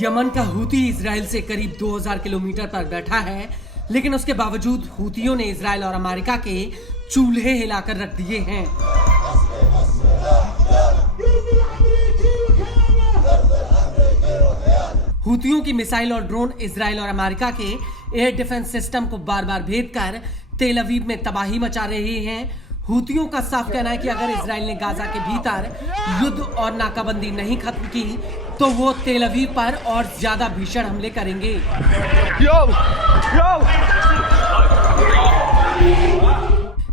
Yemen का Houthi Israel से करीब 2000 किलोमीटर पर बैठा है, लेकिन उसके बावजूद हूतियों ने इजराइल और अमेरिका के चूल्हे हिलाकर रख दिए हैं। हूतियों की मिसाइल और ड्रोन इजराइल और अमेरिका के एयर डिफेंस सिस्टम को बार बार भेद कर तेल अवीव में तबाही मचा रहे हैं। हूतियों का साफ कहना है कि अगर इजराइल ने गाजा के भीतर युद्ध और नाकाबंदी नहीं खत्म की तो वो तेल अवीव पर और ज्यादा भीषण हमले करेंगे।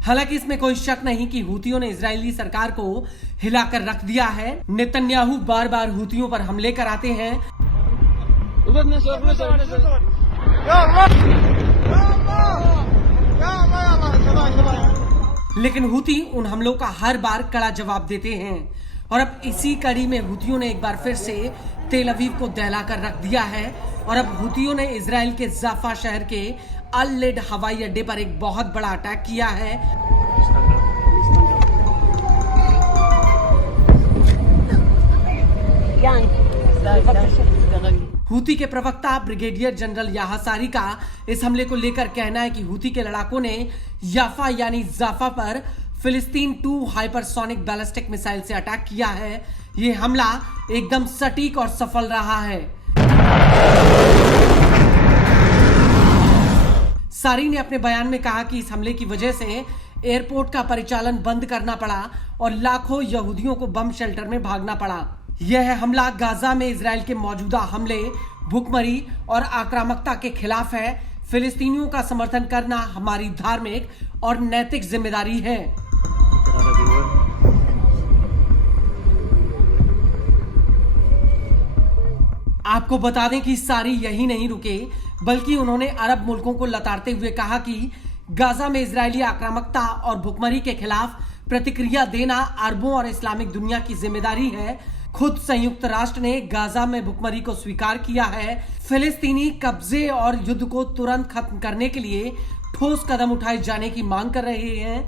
हालांकि इसमें कोई शक नहीं कि हूतियों ने इजरायली सरकार को हिलाकर रख दिया है। नेतन्याहू बार बार हूतियों पर हमले कराते हैं, लेकिन हूती उन हमलों का हर बार कड़ा जवाब देते हैं। और अब इसी कड़ी में हूतियों ने एक बार फिर से तेल अवीव को दहलाकर रख दिया है। और अब हूतियों ने इजराइल के जाफा शहर के अल लेड हवाई अड्डे पर एक बहुत बड़ा अटैक किया है। हूती के प्रवक्ता ब्रिगेडियर जनरल याहा सारी का इस हमले को लेकर कहना है कि हूती के लड़ाकों ने याफा यानी जाफा पर फिलिस्तीन 2 हाइपरसोनिक बैलिस्टिक मिसाइल से अटैक किया है। ये हमला एकदम सटीक और सफल रहा है। सारी ने अपने बयान में कहा कि इस हमले की वजह से एयरपोर्ट का परिचालन बंद करना पड़ा और लाखों यहूदियों को बम शेल्टर में भागना पड़ा। यह हमला गाजा में इजराइल के मौजूदा हमले, भुखमरी और आक्रामकता के खिलाफ है। फिलिस्तीनियों का समर्थन करना हमारी धार्मिक और नैतिक जिम्मेदारी है। आपको बता दें कि सारी यही नहीं रुके, बल्कि उन्होंने अरब मुल्कों को लताड़ते हुए कहा कि गाजा में इजरायली आक्रामकता और भुखमरी के खिलाफ प्रतिक्रिया देना अरबों और इस्लामिक दुनिया की जिम्मेदारी है। खुद संयुक्त राष्ट्र ने गाजा में भुखमरी को स्वीकार किया है। फिलिस्तीनी कब्जे और युद्ध को तुरंत खत्म करने के लिए ठोस कदम उठाए जाने की मांग कर रहे हैं।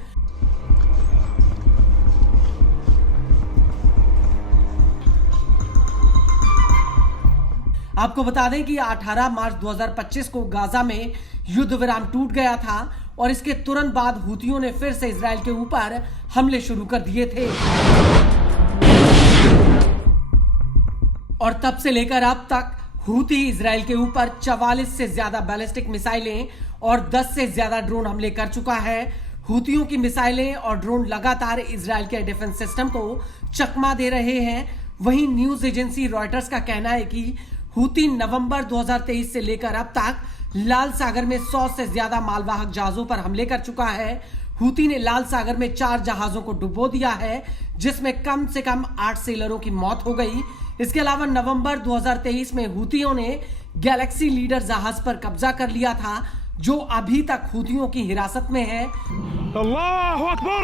आपको बता दें कि 18 मार्च 2025 को गाजा में युद्ध विराम टूट गया था और इसके तुरंत बाद हूतियों ने फिर से इजराइल के ऊपर हमले शुरू कर दिए थे। और तब से लेकर अब तक हूती इजराइल के ऊपर 44 से ज्यादा बैलिस्टिक मिसाइलें और 10 से ज्यादा ड्रोन हमले कर चुका है। हूतियों की मिसाइलें और ड्रोन लगातार इजराइल के डिफेंस सिस्टम को चकमा दे रहे हैं। वहीं न्यूज एजेंसी रॉयटर्स का कहना है कि हूती नवंबर 2023 से लेकर अब तक लाल सागर में 100 से ज्यादा मालवाहक जहाजों पर हमले कर चुका है। हूती ने लाल सागर में 4 जहाजों को डुबो दिया है, जिसमें कम से कम 8 सेलरों की मौत हो गई। इसके अलावा नवंबर 2023 में हूतियों ने गैलेक्सी लीडर जहाज पर कब्जा कर लिया था, जो अभी तक हूतियों की हिरासत में है। अल्लाहु अकबर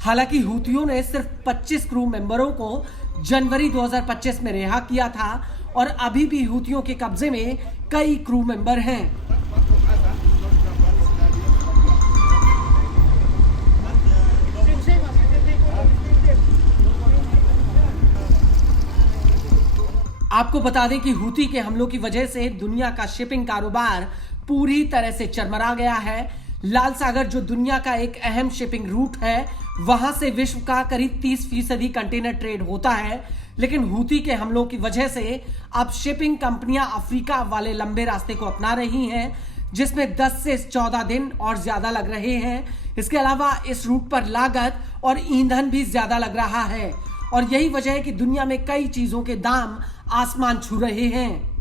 हालांकि हूतियों ने सिर्फ 25 क्रू मेंबरों को जनवरी 2025 में रिहा किया था और अभी भी हूतियों के कब्जे में कई क्रू मेंबर हैं। आपको बता दें कि हूती के हमलों की वजह से दुनिया का शिपिंग कारोबार पूरी तरह से चरमरा गया है। लाल सागर जो दुनिया का एक अहम शिपिंग रूट है, वहां से विश्व का करीब 30% कंटेनर ट्रेड होता है। लेकिन हूती के हमलों की वजह से अब शिपिंग कंपनियां अफ्रीका वाले लंबे रास्ते को अपना रही हैं, जिसमें 10 से 14 दिन और ज्यादा लग रहे हैं। इसके अलावा इस रूट पर लागत और ईंधन भी ज्यादा लग रहा है और यही वजह है कि दुनिया में कई चीजों के दाम आसमान छू रहे हैं।